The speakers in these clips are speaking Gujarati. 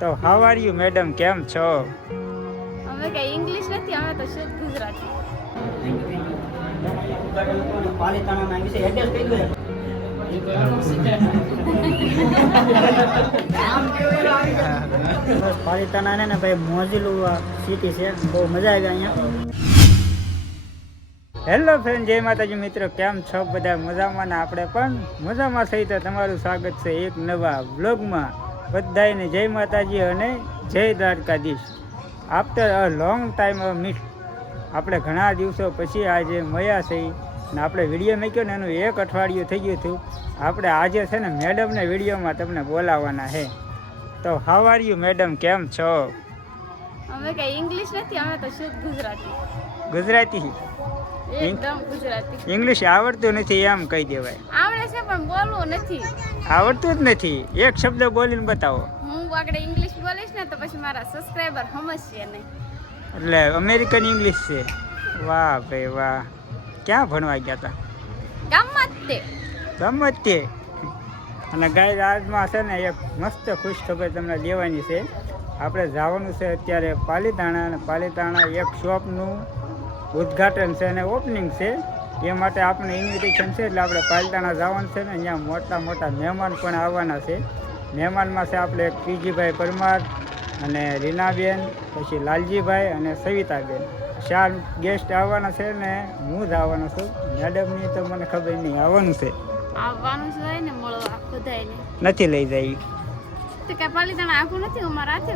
તો હાવ આર યુ મેડમ કેમ છો? અમે કઈ ઇંગ્લિશ નથી અમે તો શુદ્ધ ગુજરાતી. પાલિતાણા ને ને ભાઈ મોજીલું સિટી છે. બહુ મજા આવી અહીંયા. હેલો ફ્રેન્ડ જય માતાજી મિત્રો કેમ છો? બધા મજામાં ને આપણે પણ? મજામાં થઈ તો તમારું સ્વાગત છે એક નવા વ્લોગમાં બધાને જય માતાજી અને જય Dwarkadhish. After a long time a miss આપણે ઘણા દિવસો પછી આજે મળ્યા છે ને આપણે વીડિયો મૂક્યો ને એનું એક અઠવાડિયું થઈ ગયું હતું. આપણે આજે છે ને મેડમને વિડીયોમાં તમને બોલાવવાના છે. તો હાવ આર યુ મેડમ કેમ છો? અમે કઈ ઇંગ્લિશ નથી અમે તો શુદ્ધ ગુજરાતી. ગુજરાતી. એકદમ ગુજરાતી. ઇંગ્લિશ આવડતું નથી એમ કહી દેવાય. આવડે છે પણ બોલવું નથી. આવડતું જ નથી. એક શબ્દ બોલીને બતાવો. હું આગળ ઇંગ્લિશ બોલીશ ને તો પછી મારા સબસ્ક્રાઈબર સમજશે નહીં. એટલે અમેરિકન ઇંગ્લિશ છે. વાહ ભાઈ વાહ. ક્યાં ભણવા ગયા હતા ગામમાં જ તે. ગમત તે. અને ગાય આજમાં છે ને એક મસ્ત ખુશ ખબર તમને દેવાની છે. આપણે જવાનું છે અત્યારે પાલીતાણા અને પાલીતાણા એક શોપનું ઉદ્ઘાટન છે અને ઓપનિંગ છે. એ માટે આપણે ઇન્વિટેશન છે એટલે આપણે પાલતાણા જવાનું છે ને અહીંયા મોટા મોટા મહેમાન પણ આવવાના છે. મહેમાનમાં છે આપણે પીજીભાઈ પરમાર અને રીનાબેન પછી લાલજીભાઈ અને સવિતાબેન. ચાર ગેસ્ટ આવવાના છે ને હું જ આવવાનો છું. મેડમની તો મને ખબર નહીં આવવાનું છે. આવવાનું છે ને મળવા નથી લઈ જાય. તો કઈ પાલીતાણા આખું નથી? હું હાથે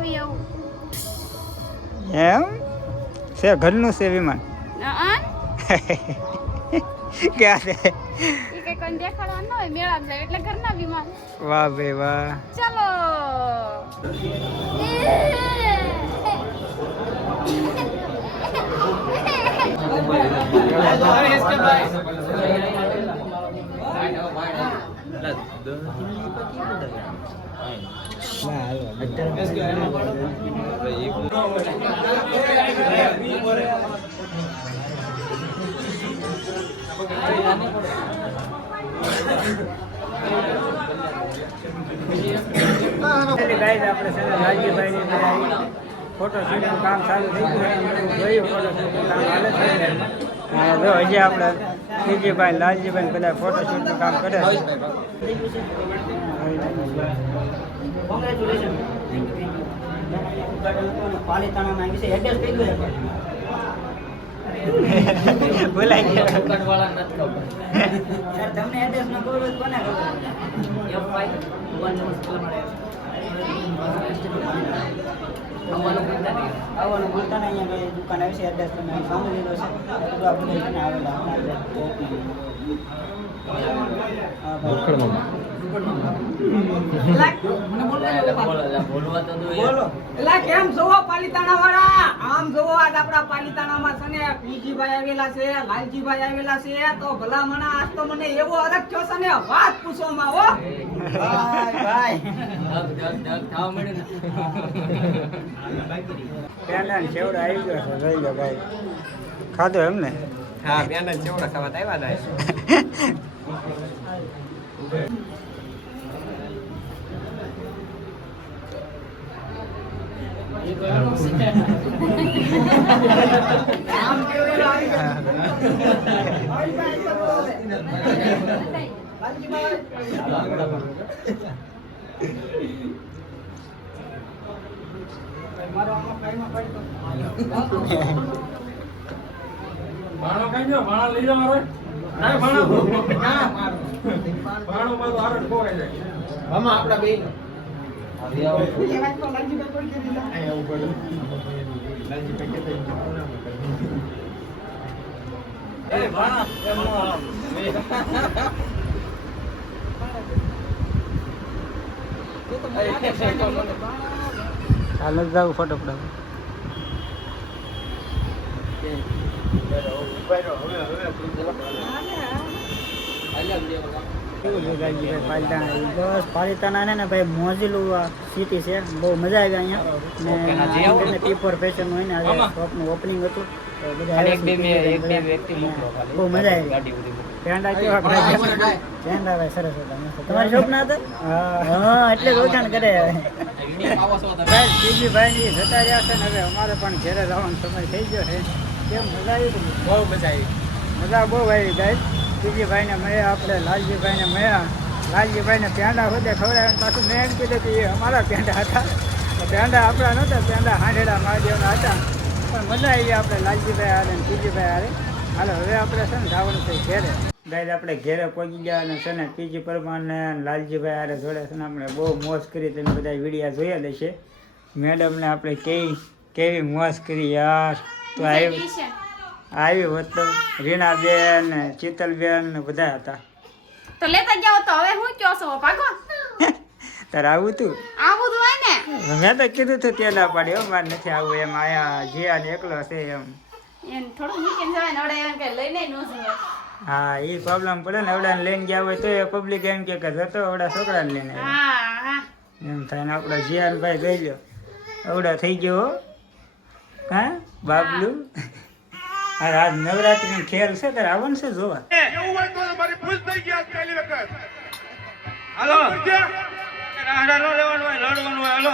એમ? છે ઘરનું છે વિમાન. અન ક્યાં છે? એ કોઈ દેખાડવાનું ન હોય મેળામાં જાય એટલે ઘરના વિમાન વાહ બે વાહ. ચલો. એટલે ફોટોશૂટનું કામ ચાલુ થઈ ગયું જોયું ફોટોશૂટનું કામ ચાલે છે જો હજી આપણે પીજીભાઈ લાલજીભાઈ બધા ફોટોશૂટનું કામ કરે છે. બોલાઈ ગયા. તમને એડ્રેસ ન ખબર? હોય તો કોને આવવાનું ભૂલતા નહીં. અહીંયા કઈ દુકાન આવી છે એડ્રેસ તમે સામે લીધો છે. તો આપણે છે આવેલા હમણાં હા, ભાઈ. બોલો એલા કેમ જોવો પાલિતાણા વાળા આમ જોવો આજ આપણા પાલિતાણામાં છે ને પીજીભાઈ આવેલા છે લાલજીભાઈ આવેલા છે. તો ભલા મણા આજ તો મને એવો અલગ થયો છે ને વાત પૂછવામાં હો. ભાઈ ભાઈ. પેંડા ને છેવડો આવી ગયો છે જોઈ લો ભાઈ ખાધો એમ ને હા પેંડા ચેવડા ખાવા તો આવ્યા હતા ભાણો કઈ ગયો ભાણો લઈ જાવ ના ભાણો ના ભાણો માં હારો ખોવાઈ જાય. આમાં આપડા બે. એ ભાણા એમનો ચાલ જ જાવ ફોટો પડાવ કેવું છે ગાજીભાઈ પાલિતાણા તમારી શોપ હતા. હા એટલે જ કરે જતા રહ્યા છે ને હવે અમારે પણ ઘેરે જવાનો સમય થઈ ગયો છે કેમ મજા આવી બહુ મજા આવી. મજા બહુ આવી ગઈ બીજીભાઈને મળ્યા આપણે લાલજીભાઈને મળ્યા. લાલજીભાઈને પેંડા હોદે ખવડાવ્યા પાછું મેં એમ કીધું કે એ અમારા પેંડા હતા. પેંડા આપણા નહોતા પેંડા હાંડેડા મહાદેવના હતા. પણ મજા આવી આપણે લાલજીભાઈ હારે ને પીજીભાઈ હારે. હાલો હવે આપણે છે ને જવાનું છે ઘેરે. ગાય આપણે ઘેરે પહોંચી ગયા અને છે ને પીજી પરમાન અને લાલજીભાઈ હારે જોડે છે ને આપણે બહુ મોજ કરી તમે બધા વિડીયા જોયા જ છે. મેડમને આપણે કેવી કેવી મોજ કરી યાર. તો આવી આવી હોત તો રીણાબેન ચિતલબેન ને બધા હતા. તો લેતા ગયા તો હવે હું કયો છો? ભાગો. તારે આવું તું? આવું તો હોય ને. મેં તો કીધું તું તે ના હો મારે નથી આવું એમ. આયા જીયા ને એકલો છે એમ. એમ થોડું મૂકીને જવાય ને અડે એમ કે લઈને ન જવાય. હા એ પ્રોબ્લેમ પડે ને આવડાને લઈને ગયા હોય તો એ પબ્લિક એમ કે જતો આવડા છોકરાને લઈને હા હા. એમ થાય ને આપણા જીયાનભાઈ ગઈ લ્યો આવડા થઈ ગયો હો બાબલું? હા આજ નવરાત્રીનો ખેલ છે ત્યારે આવન છે જોવા? હાલો. રાડા નો લેવાનું હોય લડવાનું હોય હાલો.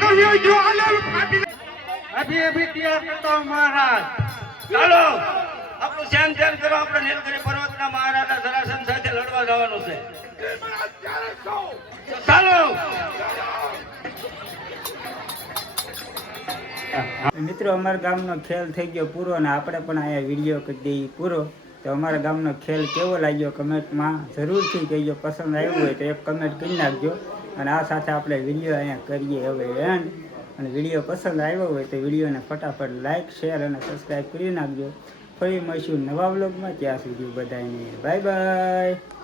સાહેબો સાહેબો અભી અભી તૈયાર કરતા મહારાજ ચાલો. આપણું ધ્યાન ધ્યાન કરો, આપણે નીલગિરી પર્વતના મહારાજા જરાસંઘ સાથે લડવા જવાનું છે. ચાલો. મિત્રો, અમારા ગામનો ખેલ થઈ ગયો પૂરો અને આપણે પણ અહીંયા વીડિયો કરી દઈએ પૂરો. તો અમારા ગામનો ખેલ કેવો લાગ્યો કમેન્ટમાં જરૂરથી કહેજો. પસંદ આવ્યું હોય તો એક કમેન્ટ કરી નાખજો. અને આ સાથે આપણે વીડિયો અહીંયા કરીએ હવે એન્ડ અને વીડિયો પસંદ આવ્યો હોય તો વિડીયોને ફટાફટ લાઇક શેર અને સબસ્ક્રાઈબ કરી નાખજો. ફરી મળીશું નવા વ્લોગમાં ત્યાં સુધી બધાને બાય બાય